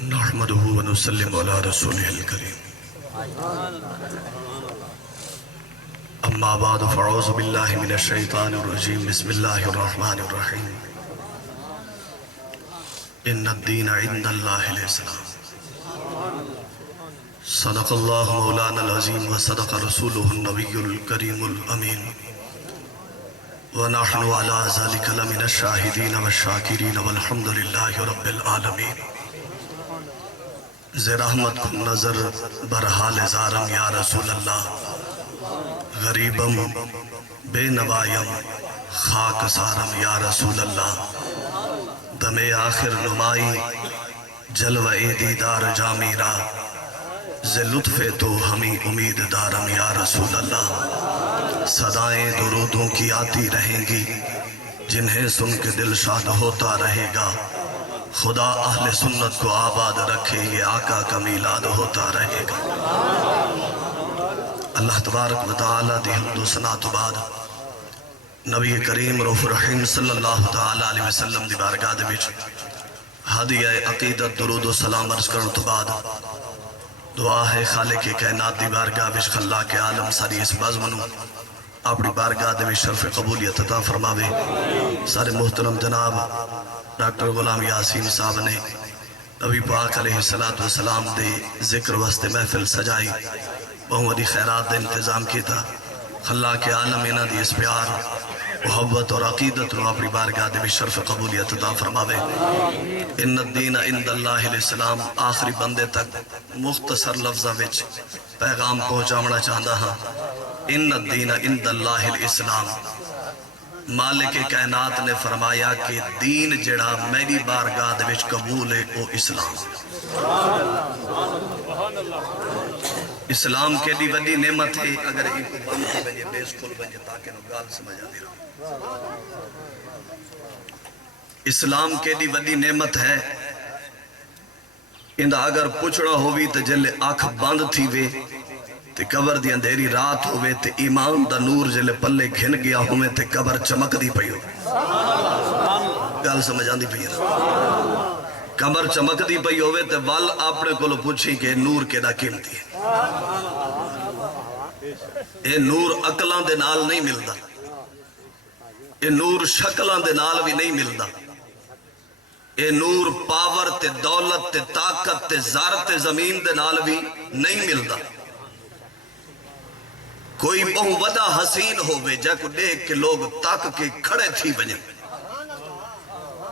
نحمده ونسلم علی رسوله الکریم اما بعد فاعوذ باللہ من الشیطان الرجیم بسم اللہ الرحمن الرحیم ان الدین عند اللہ الاسلام صدق اللہ مولانا العظیم وصدق رسولہ النبی الکریم الامین ونحن على ذلك لمن الشاہدین والشاکرین والحمد للہ رب العالمین زیر رحمت کن نظر برحال زارم یا رسول اللہ غریبم بے نوائم خاک سارم یا رسول اللہ دم آخر نمائی جلوہ دیدار جامیرہ ز لطف تو ہمیں امید دارم یا رسول اللہ صدائیں درودوں کی آتی رہیں گی جنہیں سن کے دل شاد ہوتا رہے گا خدا اہل سنت کو آباد رکھے یہ آقا کا میلاد ہوتا رہے گا اللہ تبارک و تعالی دی حمد و ثنا تو بعد نبی کریم رؤوف رحیم صلی اللہ تعالی علیہ وسلم دی بارگاہ دے وچ ہدیہ عقیدت درود و سلام عرض کرن تو بعد دعا ہے خالق کائنات دی بارگاہ وچ خلاق عالم ساری اس بزمنو اپنی بارگاہ دے وچ شرف قبولیت عطا فرماوے سارے محترم جناب ڈاکٹر غلام یاسین صاحب نے نبی پاک علیہ السلام دے ذکر واسطے محفل سجائی بہت بڑی خیرات دے انتظام کی تھا خلاق عالم انہاں دی اس پیار محبت اور عقیدت نو اپنی بارگاہ دے شرف قبولیت عطا فرماوے ان الدین عند اللہ الاسلام آخری بندے تک مختصر لفظاں وچ پیغام پہنچاونا چاہندا ہاں ان الدین عند اللہ الاسلام مالک کائنات نے فرمایا کہ دین جڑا میری بارگاہ دے وچ قبول ہے وہ اسلام اسلام کے لیے بڑی نعمت ہے اگر ان کو بند ہو بنجے بیس کھول بنجے تاکہ نو گال سمجھا دی رہا اسلام کے لیے بڑی نعمت ہے اندھا اگر پچھڑا ہوئی تو جلے آنکھ بند تھی وے تے قبر دی اندھیری رات ہوئے تے ایمان دا نور جلے پلے گھن گیا ہوئے تے قبر چمک دی پئی ہو گال سمجھان دی پئی ہے قبر چمک دی پئی ہوئے تے وال اپنے کو لو پوچھی کہ نور کے دا قیمتی ہے اے نور عقلاں دے نال نہیں ملدا اے نور شکلاں دے نال بھی نہیں ملدا اے نور پاور تے دولت تے طاقت تے زار تے زمین دے نال بھی نہیں ملدا کوئی بہو ودا حسین ہوئے جا کو دیکھ کے لوگ تاک کے کھڑے تھی بنے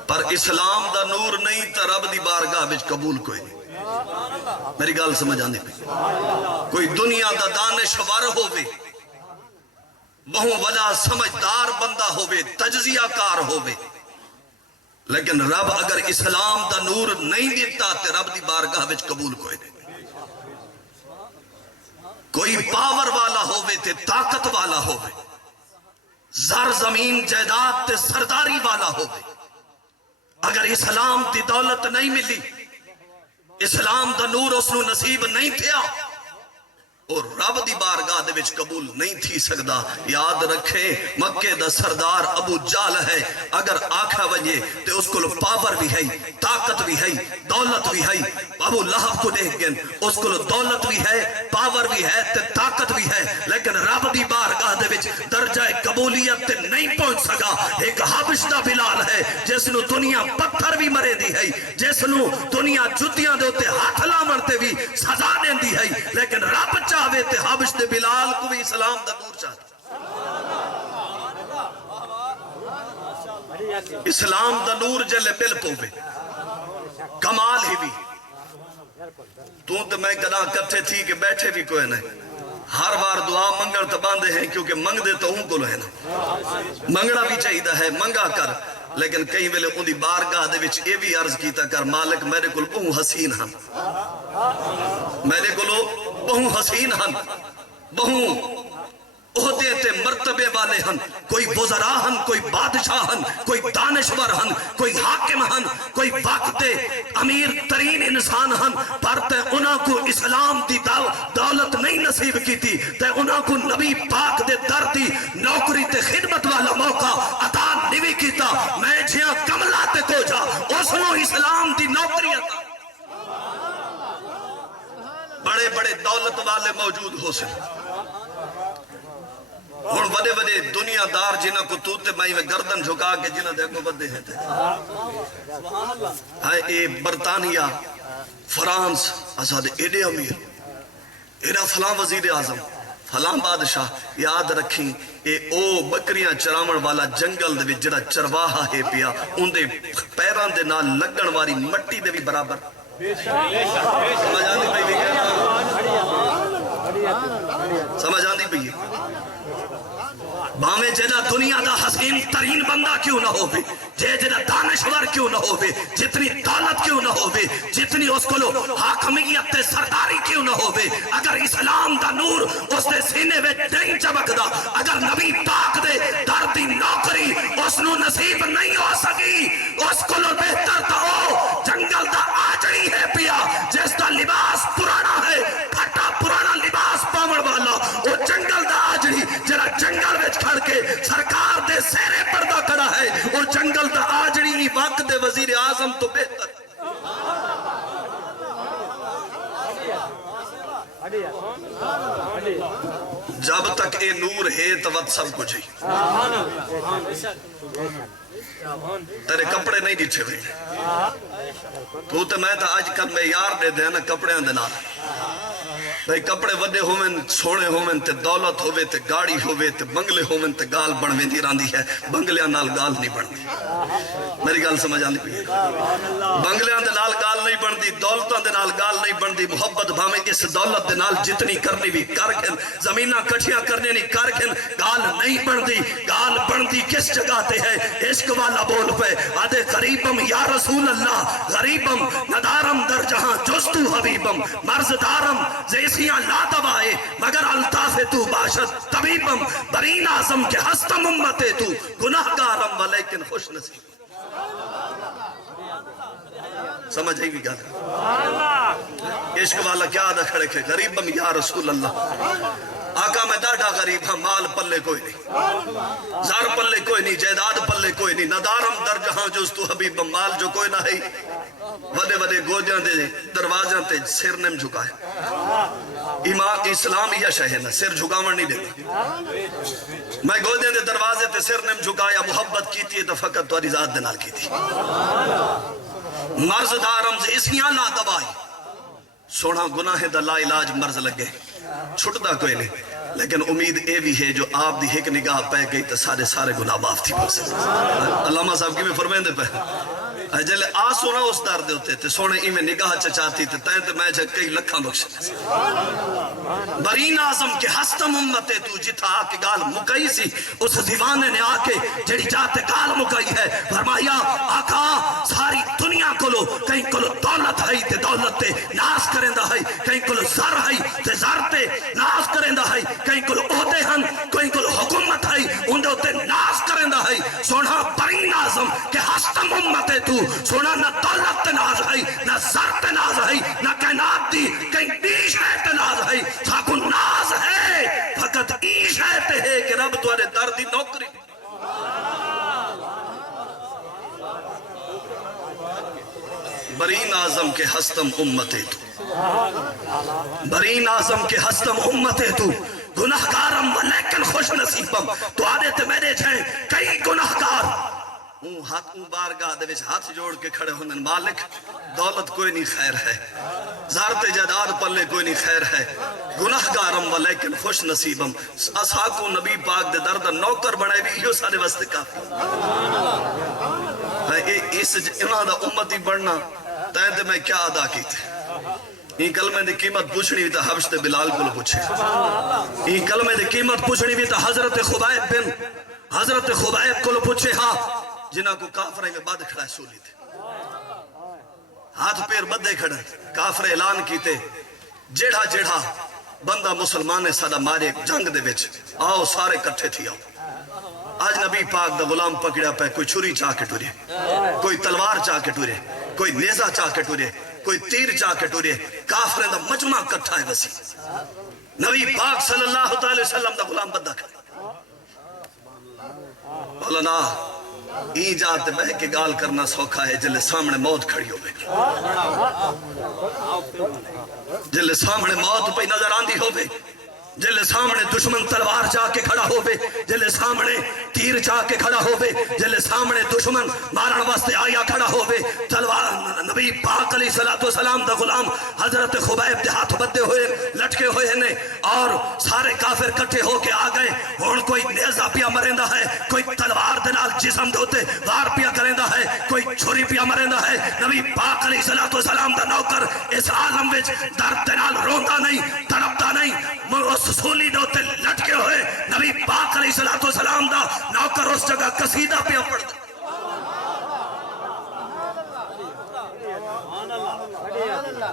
پر اسلام دا نور نہیں تا رب دی بارگاہ بچ قبول کوئی نہیں میری گال سمجھ آنے پہ کوئی دنیا دا دانشور ہوئے بہو ودا سمجھدار بندہ ہوئے تجزیہ کار ہوئے لیکن رب اگر اسلام دا نور نہیں دیتا تے رب دی بارگاہ بچ قبول کوئی نہیں کوئی پاور والا ہوئے تے طاقت والا ہوئے زر زمین جائیداد تے سرداری والا ہوئے اگر اسلام دی دولت نہیں ملی اسلام دا نور اس نو نصیب نہیں تھیا اور رب دی بارگاہ دے وچ قبول نہیں تھی سکدا یاد رکھیں مکے دا سردار ابو جال ہے اگر آکھا وجے تے اس کو پاور بھی ہے طاقت بھی ہے دولت بھی ہے ابو لہب کو دیکھ گئن اس کو دولت بھی ہے پاور بھی ہے تے طاقت بھی ہے لیکن رب دی بارگاہ دے وچ درجہ قبولیت تے نہیں پہنچ سکا ایک حبش دا بلال ہے جس نو دنیا پتھر بھی مرے دی ہے جس نو دنیا جتیاں دے ہوتے ہاتھ لامن تے بھی سزا دین دی ہے لیکن رب چاہوے تے حبش دے بلال کو بھی اسلام دا نور چاہتا اسلام دا نور جلے بل پوے کمال ہی بھی تو میں کدا کٹھے تھی کہ بیٹھے بھی کوئی نہیں ہر بار دعا منگڑ تو باندھے ہیں کیونکہ منگ دے تو ہوں کو لو ہے نا منگڑا بھی چاہیدہ ہے منگا کر لیکن کئی ویلے ان دی بارگاہ دے وچ اے بھی عرض کیتا کر مالک میرے کل بہو حسین ہن میرے کلو بہو حسین ہن بہو عہدے تے مرتبے والے ہن کوئی وزراء ہن کوئی بادشاہ ہن کوئی دانشور ہن کوئی حاکم ہن کوئی وقت امیر ترین انسان ہن پر تے انہاں کو اسلام دی دولت نہیں نصیب کی تھی تے انہاں کو نبی پاک دے در دی نوکری تے خدمت والا موقع عطا نہیں کیتا میں جہاں کملا تے کو جا اس نو اسلام دی نوکری عطا دولت والے موجود ہو سن ہن بڑے بڑے دنیا دار جنہ کو توتے مائی میں گردن جھکا کے جنہ دیکھو بدے ہیں اے برطانیہ فرانس آزاد ایڈے امیر ایڈا فلاں وزیر اعظم فلاں بادشاہ یاد رکھیں اے او بکریاں چراون والا جنگل دے وچ جڑا چرواہا ہے پیا ان دے پیران دے نال لگن والی مٹی دے بھی برابر سمجھ آندی پئی سمجھ آندی پئی باہمیں جیدہ دنیا دا حسین ترین بندہ کیوں نہ ہوئے جیدہ دانشور کیوں نہ ہوئے جتنی دولت کیوں نہ ہوئے جتنی اس کو لو حاکمیت تے سرداری کیوں نہ ہوئے اگر اسلام دا نور اس دے سینے میں نہیں چمک دا اگر نبی پاک دے دردی نوکری اس نو نصیب نہیں ہو سکی اس کو لو بہتر تا ہو جنگل دا آجڑی ہے پیا جس دا لباس پرانا ہے پھٹا پرانا لباس پاور والا وہ جنگل دا آجڑی جرا جنگل وچ کھڑ کے سرکار دے سیرے پردہ کھڑا ہے اور جنگل دا آجڑی نہیں وقت دے وزیر اعظم تو بہتر جب تک اے نور ہے تو وقت سب کچھ ہی تیرے کپڑے نہیں دیٹھے ہوئے تو تے میں تا آج کل میں یار دے دے نا کپڑے اندے نال بھئی کپڑے وڈے ہومن سونے ہومن تے دولت ہوئے تے گاڑی ہوئے تے بنگلے ہومن تے گال بڑھویں دی راندی ہے بنگلیاں نال گال نہیں بڑھنی میری گال سمجھ آندی پئی بنگلیاں دے نال گال نہیں بڑھدی دولتاں دے نال گال نہیں بڑھدی محبت بھاویں اس دولت دے نال جتنی کرنی بھی کر کھن زمیناں کٹھیاں کرنے نہیں کر کھن گال نہیں بڑھدی گال بڑھدی کس جگہ تے ہے عشق والا بول پہ آدھے غریبم یا رسول اللہ غریبم ندارم در جہاں جستو حبیبم مرزدارم زیسیاں لا دوائے مگر الطاف تو باشد طبیبم برین اعظم کے ہستم امت تو گناہ گارم ولیکن خوش نصیب سمجھ آئی بھی گانا عشق والا کیا آدھا کھڑے کے غریبم یا رسول اللہ آقا میں ڈاڈا غریب ہاں مال پلے کوئی نہیں زار پلے کوئی نہیں جیداد پلے کوئی نہیں ندارم در جہاں جستو حبیبم مال جو کوئی نہ ہے وڈے وڈے گوجاں دے دروازاں تے سر نم جھکائے ایمان اسلام یا شہر سر جھکاون نہیں دے میں گوجاں دے دروازے تے سر نم جھکایا محبت کیتی ہے تو فقط تواری ذات دے نال کیتی مرض دارم سے اسیاں لا دوائی سونا گناہ دا لا علاج مرض لگے چھٹتا کوئی نہیں لیکن امید اے بھی ہے جو آپ دی ایک نگاہ پہ گئی تو سارے گناہ معاف تھی بول سکتے علامہ صاحب کی میں فرمائیں دے پہ جلے آ سونا اس دار دے ہوتے تھے سونے ہی میں نگاہ چچاتی تھے تین تو میں جھگ کئی لکھاں بخشنے برین اعظم کے ہستم امت تو جتا آکے گال مکئی سی اس دیوانے نے آکے جڑی جاتے گال مکئی ہے فرمایا آقا ساری دنیا کو لو کہیں کو لو دولت ہے تے دولت تے ناس کریں دا ہے کہیں کو لو زر ہے تے زر تے ناس کریں دا ہے کہیں کو لو عہدے ہن کہیں کو لو حکومت ہے ان دے ہوتے ناس کریں دا ہے سونا برین اعظم کے ہستم امت تو سونا نہ دولت تے ناز ہے نہ زر تے ناز ہے نہ کائنات دی کہیں بیش ہے تے ناز ہے ساکو ناز ہے فقط ایش ہے تے ہے کہ رب توارے دردی نوکری برین اعظم کے ہستم امتے تو برین اعظم کے ہستم امتے تو گناہگارم ولیکن خوش نصیبم تو آدھے تے میرے چھیں کئی گناہگار بارگاہ دے وچ ہاتھ جوڑ کے کھڑے ہوندن مالک دولت کوئی نہیں خیر ہے زارت جداد پلے کوئی نہیں خیر ہے گناہگارم ولیکن خوش نصیبم اساکو نبی پاک دے درد نوکر بڑھائے بھی یہ سارے واسطے کافی اس انہاں دا امتی بڑھنا تین دے میں کیا ادا کی تھے این کلمے دی قیمت پوچھنی بھی تا حبش دے بلال کو پوچھے این کلمے دی قیمت پوچھنی بھی تا حضرت خبائب کو پوچھے ہاں جنہاں کو کافرہ میں بعد کھڑا ہے سولی تھے ہاتھ پیر بدے کھڑے کافر اعلان کیتے جیڑا جیڑا بندہ مسلمان صدا مارے جنگ دے وچ آؤ سارے کٹھے تھی آؤ آج نبی پاک دا غلام پکڑا پہ کوئی چھری چاہ کے ٹورے کوئی تلوار چاہ کے ٹورے کوئی نیزہ چاہ کے ٹورے کوئی تیر چاہ کے ٹورے کافریں دا مجمع کٹھا ہے وسی نبی پاک صلی اللہ علیہ وسلم دا غلام بدہ کھڑا مولانا ای جاتے بہ کے گال کرنا سوکھا ہے جلے سامنے موت کھڑی ہوئے، جلے سامنے موت پہ نظر آندی ہوئے، جلے سامنے دشمن تلوار جا کے کھڑا ہوئے، جلے سامنے تیر جا کے کھڑا ہوئے، جلے سامنے دشمن مارن واسطے آیا کھڑا ہوئے، تلوار نبی پاک علیہ السلام دا غلام حضرت خبیب دے ہاتھ بدے ہوئے لٹکے ہوئے نے، اور سارے کافر کٹھے ہو کے آ گئے، ہون کوئی نیزہ پیا مرندہ ہے، کوئی تلوار دے نال جسم دے ہوتے وار پیا کرندہ ہے، کوئی چھری پیا مرندہ ہے۔ نبی پاک علیہ السلام دا نوکر اس عالم وچ درد دے نال روندا نہیں، تڑپتا نہیں، اس سولی دے ہوتے لٹکے ہوئے نبی پاک علیہ السلام دا نوکر اس جگہ قصیدہ پیا پڑھتا۔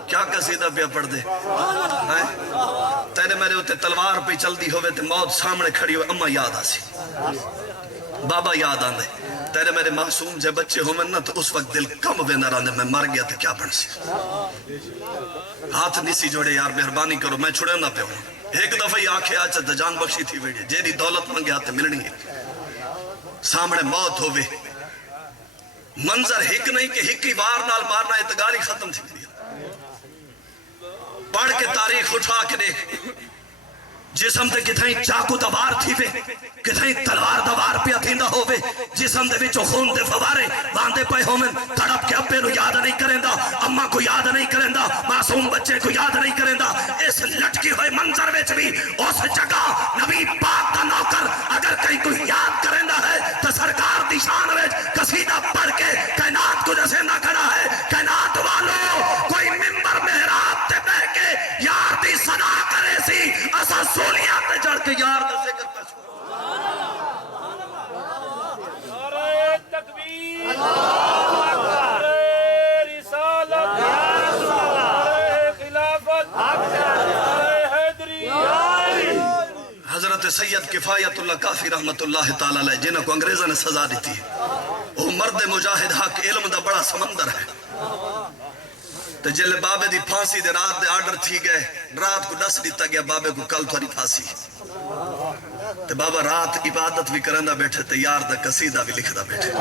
کیا قصیدہ پیا پڑھ دے؟ تیرے میرے ہوتے تلوار پہ چل دی ہوئے تے موت سامنے کھڑی ہوئے، اممہ یاد آسی، بابا یاد آندے، تیرے میرے معصوم جے بچے ہوئے نا تو اس وقت دل کم ویندہ راندے، میں مر گیا تھا کیا بن سی، ہاتھ نیسی جوڑے یار مہربانی کرو، میں چھڑے نہ پہ ہوں، ایک دفعہ ہی آنکھیں آچا جان بخشی تھی ویڈی، جیری دولت منگے آتے ملنی ہے، سامنے موت ہوئے، منظر ہک نہیں کہ ہکی وار نال مارنا اتگاری ختم تھی گئی، پڑھ کے تاریخ اٹھا کے دیکھ، جسم دے کتھائیں چاکو دوار تھی وے، کتھائیں تلوار دوار پیا تھیندا ہوئے، جسم دے وچو خون دے فوارے باندے پے ہومن، تڑپ کے ابے نو یاد نہیں کریندا، اماں کو یاد نہیں کریندا، معصوم بچے کو یاد نہیں کریندا، اس لٹکی ہوئے منظر وچ بھی اس جگہ نبی پاک دا نوکر اگر کہیں کوئی یاد کریندا ہے تو سرکار دی شان وچ قصیدہ پڑھ کے کائنات کو جیسے نہ کھڑا ہے، کائنات والو کوئی ممبر محراب تے بہ کے یار دی ثنا کرے سی، اسا سولیات تے جڑ کے یار دا ذکر پہ چھوڑ۔ نعرہ تکبیر، نعرہ رسالت، نعرہ خلافت، نعرہ حیدری۔ حضرت سید کفایت اللہ کافی رحمت اللہ تعالیٰ علیہ جنہوں کو انگریزہ نے سزا دیتی ہے، وہ مرد مجاہد حق علم دا بڑا سمندر ہے، تو جلے بابے دی پھانسی دے رات دے آرڈر تھی گئے، رات کو دس دیتا گیا بابے کو کل تھوڑی پھانسی، تو بابا رات عبادت بھی کرندہ بیٹھے تیار دا قصیدہ بھی لکھدہ بیٹھے،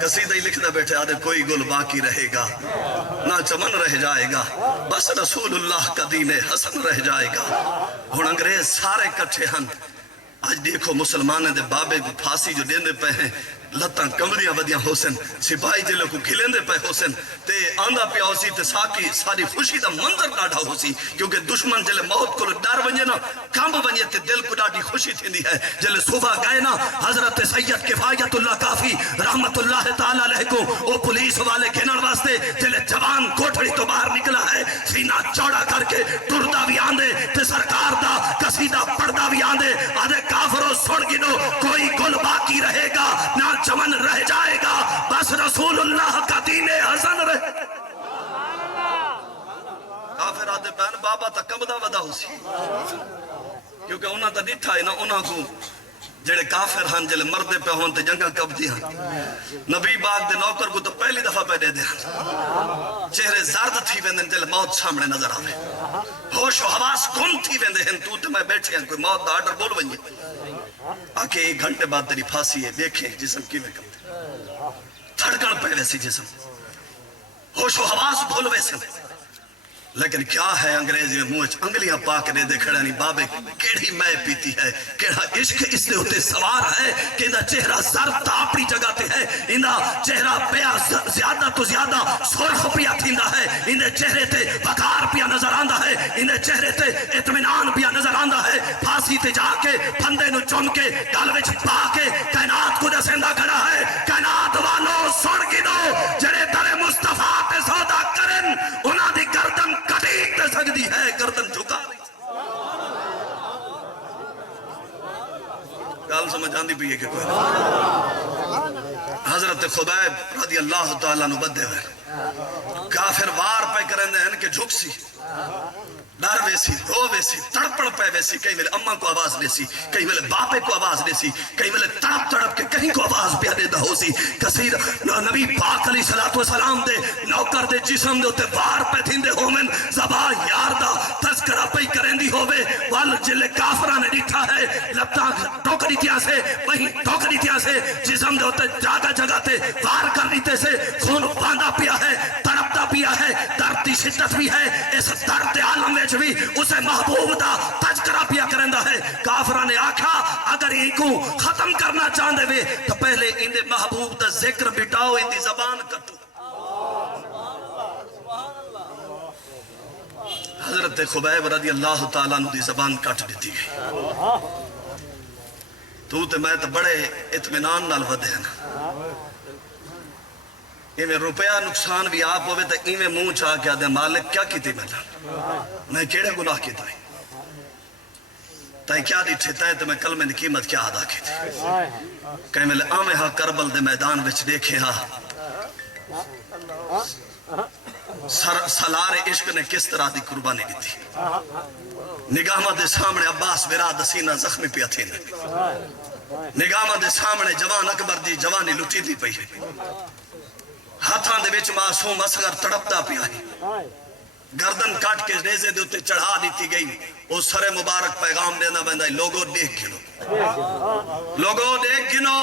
قصیدہ ہی لکھدہ بیٹھے، آدھے کوئی گل باقی رہے گا نہ چمن رہ جائے گا، بس رسول اللہ کا دین حسن رہ جائے گا۔ ہن انگریز سارے کٹھے ہن، آج دیکھو مسلمانیں دے بابے کو پھانسی جو دیندے پہ ہیں، لتاں کمریاں ودیاں حسن، سپاہی جلے کو کھلیندے پہ حسن، تے آندھا پیا ہوسی تے ساکی ساری خوشی دا منظر ڈاڑھا ہوسی، کیونکہ دشمن جلے موت کو ڈر ونجے نا، کامب ونجے تے دل کو ڈاڑھی خوشی تھیندی ہے، جلے صبح گئے نا حضرت سید کفایت اللہ کافی رحمت اللہ تعالیٰ علیہ کو او پولیس والے گھنن واسطے جلے جوان کوٹھڑی تو باہر نکلا ہے، سینہ چوڑا کر کے ٹردہ بھی آندے تے سرکار دا قصیدہ پڑھدا بھی آندے، آدھے کافروں سن گنو کوئی گل باقی رہے گا نہ چمن رہ جائے گا، بس رسول اللہ کا دین حسن رہے۔ کافر آدھے بہن بابا تا کم دا ودا ہو سی، کیونکہ انہاں تا ڈٹھا ہے نا، انہاں کو جڑے کافر ہن جلے مردے پہ ہون تے جنگاں کب دی ہن، نبی باغ دے نوکر کو تو پہلی دفعہ پہ دے دے ہن، چہرے زرد تھی ویندن جلے موت سامنے نظر آوے، ہوش و حواس گم تھی ویندے ہن، تو تے میں بیٹھے ہیں کوئی موت دا آرڈر بول ونجے، آکے ایک گھنٹے بعد تیری پھانسی ہے، دیکھیں جسم کی میں کم دھڑکن پہ ویسی جسم، ہوش و حواس بھول ویسے، لیکن کیا ہے انگریزی میں منہ انگلیاں پاک دے دے کھڑا نہیں، بابے کیڑی میں پیتی ہے، کیڑا عشق اس دے ہوتے سوار ہے، کہ اندہ چہرہ زرد تا اپنی جگہ تے ہے، اندہ چہرہ پیا زیادہ تو زیادہ سرخ پیا تھیندا ہے، اندہ چہرے تے وقار پیا نظر آندہ ہے، اندہ چہرے تے اطمینان پیا نظر آندہ ہے، پھانسی تے جا کے پھندے نو چن کے گل وچ پا کے کائنات کو دسیندا کھڑا ہے، کائنات والو سن گنو جڑے در مصطفیٰ تے سودا کرن انہاں دی گردن کٹیٹ تے سکدی ہے، گردن جھکا نہیں۔ گال سمجھ آندی بھی ہے کہ کوئی حضرت خبیب رضی اللہ تعالیٰ نو بدے ہوئے کافر وار پہ کرندے ہیں کہ جھک سی، ڈر ویسی، رو ویسی، تڑپڑ پہ ویسی، کہیں ملے اماں کو آواز دیسی، کہیں ملے باپے کو آواز دیسی، کہیں ملے تڑپ تڑپ کے کہیں کو آواز پہ دیدہ ہو سی، کثیر نبی پاک علیہ السلام دے نوکر دے جسم دے ہوتے وار پہ تھیندے ہومن زبا یار دا تذکرہ پئی کرندی ہووے وال جلے کافراں نے ڈٹھا ہے لتاں ٹوک دتیاں سے وہیں ٹوک دتیاں سے جسم دے اوتے جگہ جگہ تے وار کر دیتے سے خون پاندا پیا ہے تڑپتا پیا ہے درد دی شدت بھی ہے اس درد عالم وچ بھی اسے محبوب دا تذکرہ پیا کرندا ہے کافراں نے آکھا اگر انکو ختم کرنا چاہندے وے تو پہلے اندے محبوب دا ذکر بٹاؤ ان دی زبان کٹو حضرت خبیب رضی اللہ تعالیٰ عنہ دی زبان کٹ دیتی ہے تو تے میں تو بڑے اطمینان نال ودے ہیں ایویں روپیہ نقصان بھی آپ ہوئے تو ایویں منہ چاہ کے آدھے مالک کیا کیتی میں کیڑے گناہ کیتا ہے تائیں کیا دیٹھے تائیں تو میں کلمہ دی قیمت کیا ادا کی تھی کہیں میں آمے ہاں کربل دے میدان وچ دیکھے ہاں سالار عشق نے کس طرح دی قربانی دی تھی نگاہ دے سامنے عباس براد سینہ زخمی پیا تھی نگاہ دے سامنے جوان اکبر دی جوانی لٹی دی پئی ہاتھاں دے وچ معصوم اصغر تڑپتا پیا ہے گردن کاٹ کے نیزے دے اتے چڑھا دیتی گئی وہ سر مبارک پیغام دینا بندہ لوگوں دیکھ گنو لوگوں دیکھ گنو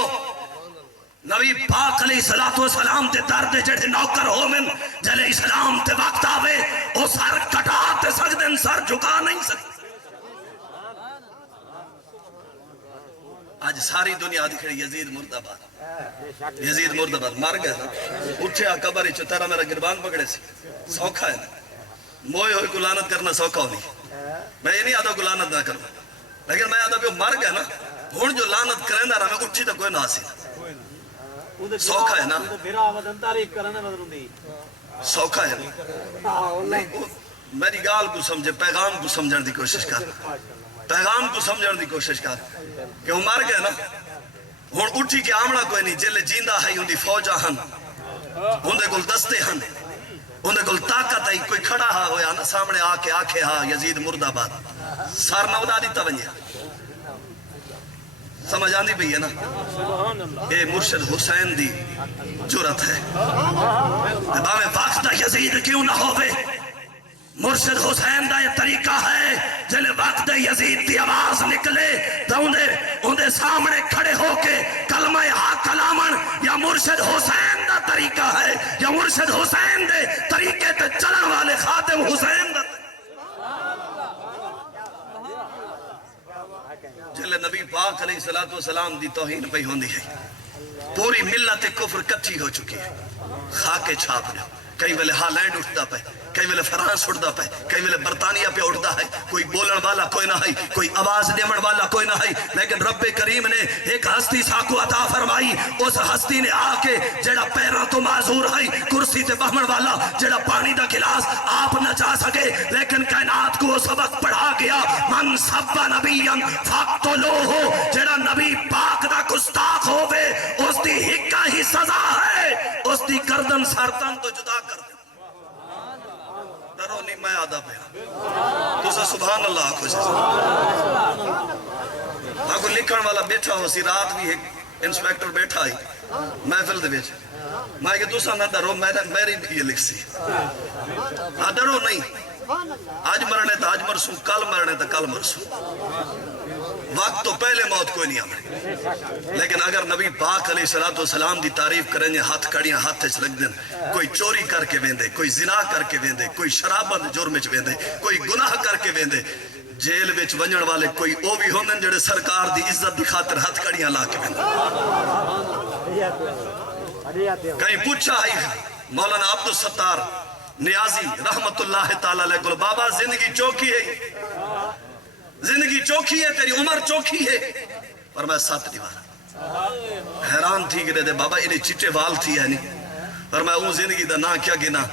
نبی پاک علیہ السلام تے درد جڑے نوکر ہو من جلے اسلام تے وقت آوے وہ سر کٹا تے سجدن سر جھکا نہیں سکتے آج ساری دنیا دکھڑی یزید مردباد مر گیا نا اٹھے قبر چ تیرا میرا گربان پکڑے سی سوکھا ہے نا موئے ہوئے کو لعنت کرنا سوکھا ہو نہیں میں یہ نہیں آدھا کو لعنت نہ کرنا لیکن میں آدھا پہ مر گیا نا ہون جو لعنت کریں نہ رہا میں اٹھی تو کوئی نہ سی سوکھا ہے نا سوکھا ہے نا میری گال کو سمجھے پیغام کو سمجھن دی کوشش کر پیغام کو سمجھن دی کوشش کر کہ وہ مر گئے نا ہون اٹھی کے آمنا کوئی نہیں جلے جیندہ ہے ان دی فوجہ ہن ان دے گل دستے ہن ان دے گل طاقت ہے کوئی کھڑا ہا ہویا نا سامنے آکے آکھے ہا یزید مردباد سار نہ ادا دیتا بنیا سمجھ آندی بھی ہے نا اے مرشد حسین دی جرت ہے باویں وقت یزید کیوں نہ ہوئے مرشد حسین دا یہ طریقہ ہے جلے وقت یزید دی آواز نکلے تو اندے سامنے کھڑے ہو کے کلمہ حق کلامن یا مرشد حسین دا طریقہ ہے یا مرشد حسین دے طریقے تے چلن والے خاتم حسین دا جلے نبی پاک علیہ السلام دی توہین پہ ہوندی ہے پوری ملت کفر کٹھی ہو چکی ہے خاکے چھاپ لے کئی ویلے ہالینڈ اٹھتا پہ کئی ویلے فرانس اٹھتا پہ کئی ویلے برطانیہ پہ اٹھتا ہے کوئی بولن والا کوئی نہ ہے کوئی آواز دیمن والا کوئی نہ ہے لیکن رب کریم نے ایک ہستی ساکو عطا فرمائی اس ہستی نے آکے جڑا پیروں تو معذور ہے کرسی تے بہمن والا جڑا پانی دا گلاس آپ نہ جا سکے لیکن کائنات کو وہ سبق پڑھا گیا من سب نبیًا فاقتلوہ جڑا نبی پاک دا گستاخ ہوئے اس دی ہکا ہی سزا ہے اس دی گردن سرطن تو جدا کر دے ڈرو نہیں میں آدھا پہ تو سے سبحان اللہ آکھو سے آکھو لکھن والا بیٹھا ہو سی رات بھی ایک انسپیکٹر بیٹھا ہی محفل دے بیٹھا میں کہ دوسرا نہ ڈرو میری بھی یہ لکھ سی ڈرو نہیں آج مرنے تا آج مرسوں کل مرنے تا کل مرسوں وقت تو پہلے موت کوئی نہیں آمد لیکن اگر نبی پاک علیہ السلام دی تعریف کریں ہاتھ کڑیاں ہاتھ چ لگ دیں کوئی چوری کر کے ویندے کوئی زنا کر کے ویندے کوئی شرابند جرم چ ویندے کوئی گناہ کر کے ویندے جیل وچ ونجن والے کوئی او بھی ہوندن جڑے سرکار دی عزت دی خاطر ہاتھ کڑیاں لا کے ویندے کہیں پوچھا ہے مولانا عبدالستار نیازی رحمت اللہ تعالیٰ علیہ کو بابا زندگی چوکی ہے زندگی چوکی ہے تیری عمر چوکی ہے پر میں 7 دیوار حیران تھی کہ دے بابا انہیں چٹے وال تھی ہے نہیں پر میں اون زندگی دا نا کیا گنا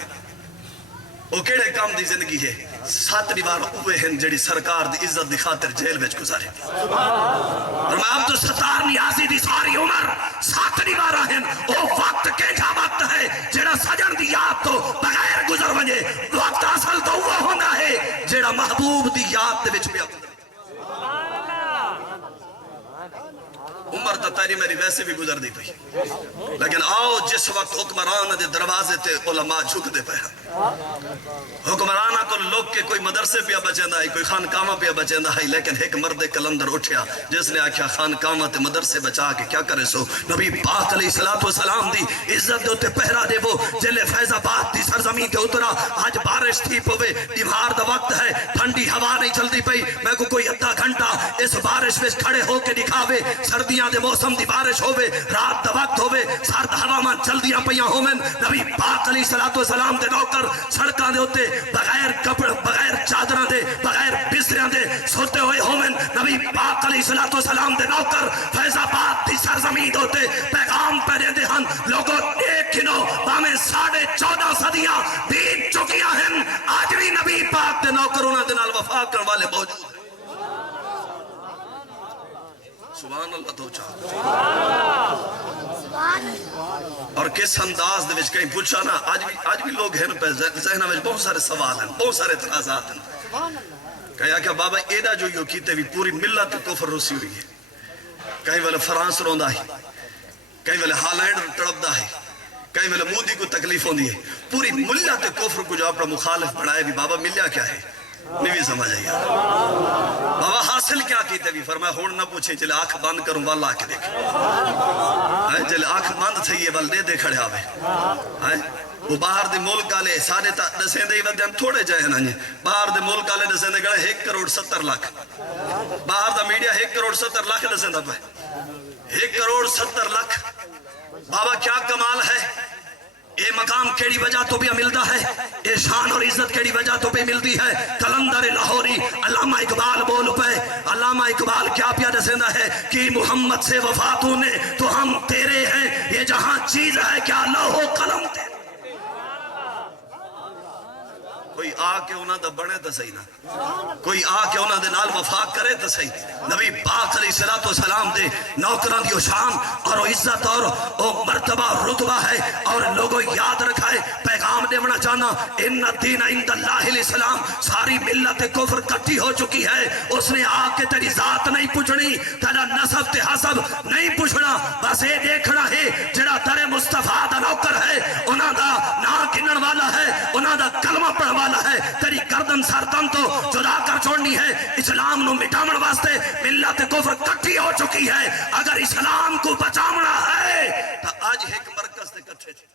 وہ کیڑے کام دی زندگی ہے 7 دیوار اوے ہیں جڑی سرکار دی عزت دی خاطر جیل وچ گزارے اور میں عبدالستار نیازی دی ساری عمر 7 دیوار ہیں او وقت کے جا وقت ہے جڑا سجن دی یاد تو بغیر گزر ونجے وقت اصل تو وہ ہونا ہے جڑا محبوب دی یاد دے وچ پیا عمر تا تیری میری ویسے بھی گزر دی پئی، لیکن آؤ جس وقت حکمران دے دروازے تے علماء جھک دے پہ حکمرانہ کو لوگ کے کوئی مدرسے پہ بچیندا ہے، کوئی خانقاہاں پہ بچیندا ہے، لیکن ایک مرد کلندر اٹھیا جس نے آکھیا خانقاہاں تے مدرسے بچا کے کیا کرے سو، نبی پاک علیہ السلام دی عزت دے پہرا دے وہ جلے فیض آباد دی سرزمین تے اترا، آج بارش تھی پوے، دیوار دا وقت ہے، ٹھنڈی ہوا نہیں چلدی پئی، میں کو کوئی ادھا گھنٹہ اس بارش میں کھڑے ہو کے دکھاوے، سردیاں دے موسم دی بارش ہووے، رات دا وقت ہووے، سرد ہوامان جلدیاں پیاں ہوویں، نبی پاک علیہ السلام دے نوکر سڑکاں دے ہوتے بغیر کپڑ بغیر چادراں دے بغیر بستریاں دے سوتے ہوئے ہوویں، نبی پاک علیہ السلام دے نوکر فیض آباد دی سرزمین ہوتے پیغام پہنے دے ہن، لوگوں ایک گنو ہمیں 14.5 صدیاں بیت چکیاں ہیں، آج بھی نبی پاک دے نوکر انہاں دے نال وفا کرن والے موجود ہیں۔ سبحان اللہ تو چاہ اور کس انداز دے وچ کہیں پوچھا نا، آج بھی لوگ ہیں پہ ذہنہ وچ بہت سارے سوال ہیں، بہت سارے اعتراضات ہیں، کہا کہ بابا ایڈا جو یو کیتے بھی پوری ملت کفر رسی ہوئی ہے، کہیں والے فرانس روندا ہے، کہیں والے ہالینڈ تڑپدا ہے، کہیں والے مودی کو تکلیف ہوندی ہے، پوری ملت کفر کو جو اپنا مخالف بڑھائے بھی بابا ملیا کیا ہے نہیں بھی سمجھ آئی بابا حاصل کیا کیتے بھی فرمایا ہون نہ پوچھے چلے آنکھ بند کروں واللہ آ کے دیکھ چلے آنکھ بند تھے یہ والدے دے کھڑے آوے وہ باہر دے ملک آلے سارے دسیں دے ودے ہم تھوڑے جائے نا باہر دے ملک آلے دسیں دے گڑے 1 کروڑ 70 لاکھ باہر دا میڈیا 1 کروڑ 70 لاکھ دسیں دا پہ 1 کروڑ 70 لاکھ بابا کیا کمال ہے، اے مقام کیڑی وجہ تو بھی ملتا ہے، اے شان اور عزت کیڑی وجہ تو بھی ملتی ہے، کلندر لاہوری علامہ اقبال بول پہ، علامہ اقبال کیا پیا دسیندہ ہے کہ محمد سے وفاتوں نے تو ہم تیرے ہیں، یہ جہاں چیز ہے کیا لوہو قلم تیرے، کوئی آ کے انہاں دا بنے تا صحیح نا، کوئی آ کے انہاں دے نال وفا کرے تا صحیح، نبی پاک علیہ السلام دے نوکران دیو شان اور عزت اور مرتبہ رتبہ ہے، اور لوگوں یاد رکھائے پیغام دیونا چاہنا ان الدین عند اللہ الاسلام، ساری ملت کفر کٹھی ہو چکی ہے، اس نے آ کے تیری ذات نہیں پوچھنی، تیرا نسب تے حسب نہیں پوچھنا، بس یہ دیکھنا ہے جڑا در مصطفیٰ دا نوکر ہے انہاں دا نا گنن والا ہے، انہاں دا کلمہ پڑھ والا ہے، تیری گردن سرتن تو جدا کر چھوڑنی ہے، اسلام نو مٹامن واسطے ملت کفر کٹھی ہو چکی ہے، اگر اسلام کو بچامنا ہے تو آج ایک مرکز دے کٹھے تھے،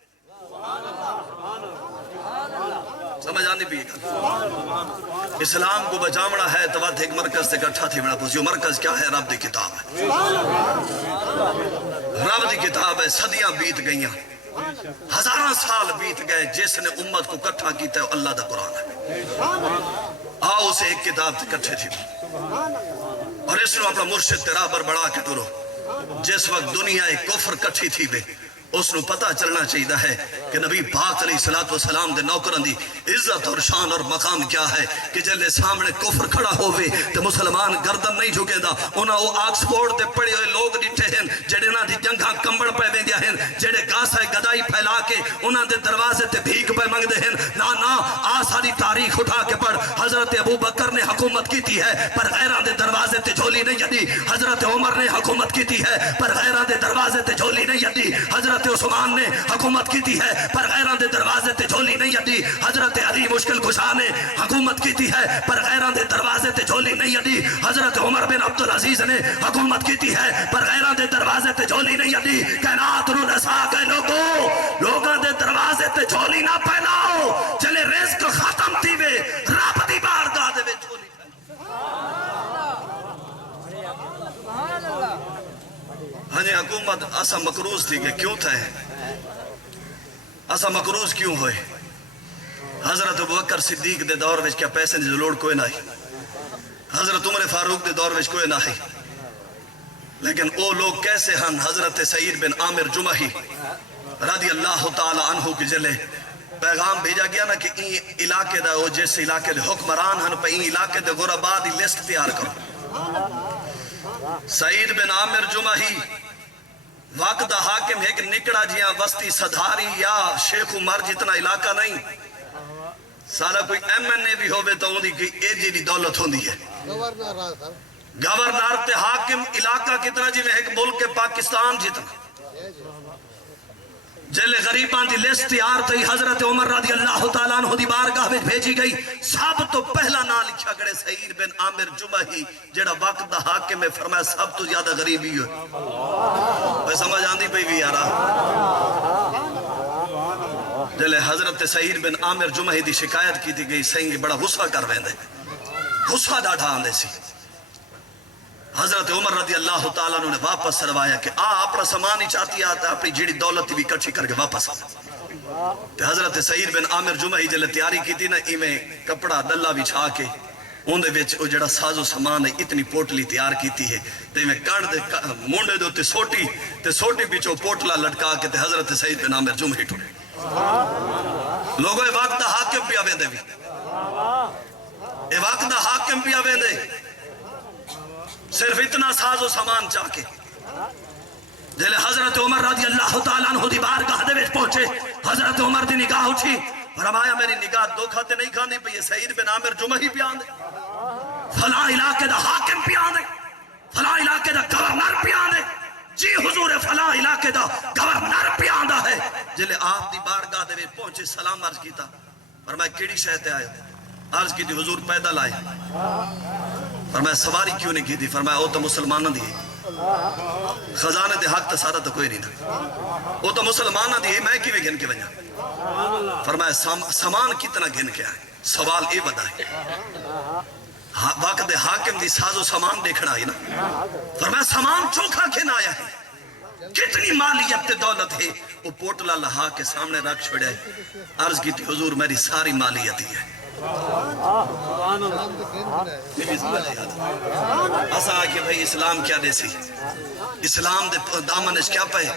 سمجھ آنے بھی اسلام کو بچامنا ہے تو وقت ایک مرکز دے کٹھا تھی، بڑا پوچھو مرکز کیا ہے؟ رب دی کتاب ہے، رب دی کتاب ہے، صدیاں بیت گئیاں، 1000 سال بیت گئے، جس نے امت کو کٹھا کیتا ہے اللہ دا قرآن ہے، آؤ اسے ایک کتاب تے کٹھے تھی اور اس نے اپنا مرشد تیرا بر بڑھا کے دورو، جس وقت دنیا کفر کٹھی تھی بے اس نے پتہ چلنا چاہیے ہے کہ نبی پاک علیہ السلام دے نوکران دی عزت اور شان اور مقام کیا ہے کہ جلے سامنے کفر کھڑا ہوئے تو مسلمان گردن نہیں جھکے دا، انہاں وہ آکسفورڈ دے پڑے ہوئے لوگ ڈٹھے ہیں جڑے نہ دی جنگاں کمبڑ پہ ویندیا ہیں، جڑے گاسا گدائی پھیلا کے انہاں دے دروازے تے بھیک پہ منگ دے ہیں، نا آ ساری تاریخ اٹھا کے پڑھ، حضرت ابو بکر نے حکومت کی تھی ہے پر غیران دے دروازے تے جھولی نہیں یدی، حضرت عمر نے حکومت کی تھی ہے پر غیران دے دروازے تے جھولی نہیں یدی، حضرت عثمان نے حکومت کی تھی ہے پر غیران دے دروازے تے جھولی نہیں یدی، حضرت علی مشکل کشا نے حکومت کی تھی ہے پر غیران دے دروازے تے جھولی نہیں یدی، حضرت عمر بن عبدالعزیز نے حکومت کی تھی ہے پر غیران دے دروازے تے جھولی نہیں یدی، کائنات نو رسا گئے لوگاں دے دروازے تے جھولی نہ پھیلاؤ، چلے رزق ختم تھی وے رب دی بارگاہ دے وچ جھولی ہاں جی حکومت اسا مقروض تھی کہ کیوں تھا ہے اسا مقروض کیوں ہوئے؟ حضرت ابوبکر صدیق دے دور وچ کیا پیسے دی لوڑ کوئی نہ ہے، حضرت عمر فاروق دے دور وچ کوئی نہ ہے، لیکن او لوگ کیسے ہن؟ حضرت سعید بن عامر جمحی رضی اللہ تعالی عنہ کی جلے پیغام بھیجا گیا نا کہ این علاقے دا او جیسے علاقے دے حکمران ہن پہ این علاقے دے غربا دی لسٹ تیار کرو، سعید بن عامر جمحی وقت دا حاکم ہے کہ نکڑا جیاں وستی صدھاری یا شیخ عمر جتنا علاقہ نہیں، سارا کوئی ایم این اے بھی ہوئے تو ان کی ایجی دی دولت ہوندی ہے، گورنر تے حاکم علاقہ کتنا جی میں ایک ملک کے پاکستان جتنا جلے غریبان دی لسٹ تیار تھی حضرت عمر رضی اللہ تعالیٰ عنہ دی بارگاہ میں بھیجی گئی سب تو پہلا نام لکھا گڑے سعید بن عامر جمحی جڑا وقت دا حاکم میں فرمایا سب تو زیادہ غریبی ہو میں سمجھ آندی پہ بھی یارا جلے حضرت سعید بن عامر جمحی دی شکایت کی تھی گئی سہی بڑا غصہ کر ویندے غصہ ڈاڑھا آندے سی حضرت عمر رضی اللہ تعالیٰ نے واپس سروایا کہ اپنا سامان ہی چاہتی آتا اپنی جیڑی دولت بھی کٹھی کر کے واپس آتا حضرت سعید بن عامر جمحی جلے تیاری کی تھی نا ایمیں کپڑا ڈلہ بچھا کے اندے وچ او جڑا ساز و سامان ہے اتنی پوٹلی تیار کیتی ہے تے میں کان دے مونڈے دے تے سوٹی پیچھے پوٹلا لٹکا کے تے حضرت سعید بن عامر جمحی ٹرے لوگوں اے وقت دا حاکم پیا ویندے بھی اے وقت دا حاکم پیا ویندے صرف اتنا ساز و سامان چاہ کے جلے حضرت عمر رضی اللہ تعالیٰ عنہ دی بارگاہ دے وچ پہنچے حضرت عمر دی نگاہ اٹھی فرمایا میری نگاہ دھوکھا تے نہیں کھانی پہ یہ سعید بن عامر جمحی پیان دے فلاں علاقے دا حاکم پیان دے فلاں علاقے دا گورنر پیان دے جی حضور فلاں علاقے دا گورنر پیان دا ہے جلے آپ دی بارگاہ دے وچ پہنچے سلام عرض کیتا فرمایا کیڑی شے تے آئے عرض کی تھی حضور پیدل آئے فرمایا سواری کیوں نہیں کی تھی فرمایا او تو مسلمانہ دی خزانے دے حق تا سارا تو کوئی نہیں او تو مسلمانہ دی میں کی گھن کے بجا فرمایا سامان کتنا گھن کے آئے سوال اے بدا ہے وقت دے حاکم دی ساز و سامان دیکھنا آئی نا فرمایا سامان چوکھا گھن آیا ہے کتنی مالیت تے دولت ہے وہ پوٹلا لہا کے سامنے رکھ چھوڑے عرض کی تھی حضور میری ساری مالیت ہی ہے ایسا آکے بھئی اسلام کیا دے سی اسلام دے دامن اس کیا پہے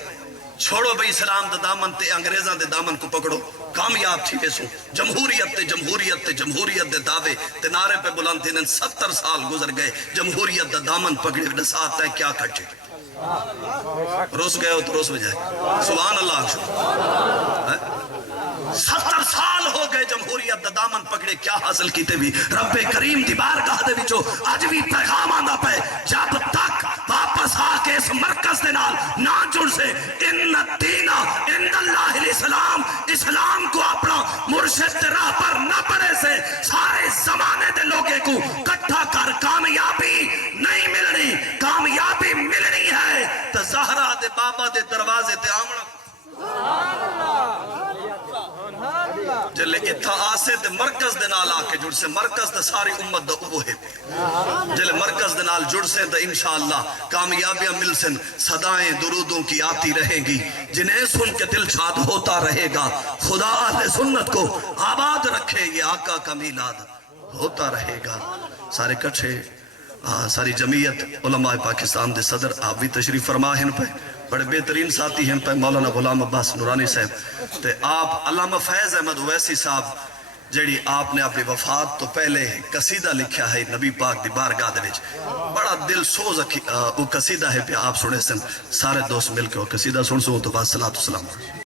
چھوڑو بھئی اسلام دے دامن تے انگریزان دے دامن کو پکڑو کامیاب تھی ویسو جمہوریت دے دعوے تے نعرے پہ بلند تھے 70 سال گزر گئے جمہوریت دے دامن پکڑے نسات ہے کیا کھٹے روس گئے ہو تو روس بجائے سبحان اللہ 70 سال ہو گئے جمہوریت دا دامن پکڑے کیا حاصل کیتے بھی رب کریم دی بارگاہ دے وچوں اج بھی پیغام آندا پے جب تک واپس آ کے اس مرکز دے نال نہ جڑ سے ان الدین عند اللہ الاسلام اسلام کو اپنا مرشد راہ پر نہ پڑے سے سارے زمانے دے لوگے کو کٹھا کر کامیابی نہیں ملنی کامیابی ملنی ہے تو زہرا دے بابا دے دروازے تے آمنا جلے اتھا آسے تے مرکز دے نال آکے جڑ سے مرکز دے ساری امت دا اوہ ہے جلے مرکز دے نال جڑ سے تے انشاءاللہ کامیابیاں مل سن صدائیں درودوں کی آتی رہیں گی جنہیں سن کے دل شاد ہوتا رہے گا خدا اہل سنت کو آباد رکھے یہ آقا کا میلاد ہوتا رہے گا سارے کچھے ساری جمعیت علماء پاکستان دے صدر آپ بھی تشریف فرما ہیں پہ بڑے بہترین ساتھی ہیں پہ مولانا غلام عباس نورانی صاحب تے آپ علامہ فیض احمد اویسی صاحب جیڑی آپ نے اپنی وفات تو پہلے قصیدہ لکھیا ہے نبی پاک دی بارگاہ دے وچ بڑا دل سوز وہ قصیدہ ہے پہ آپ سنے سن سارے دوست مل کے وہ قصیدہ سن سو تو بعد صلاۃ والسلام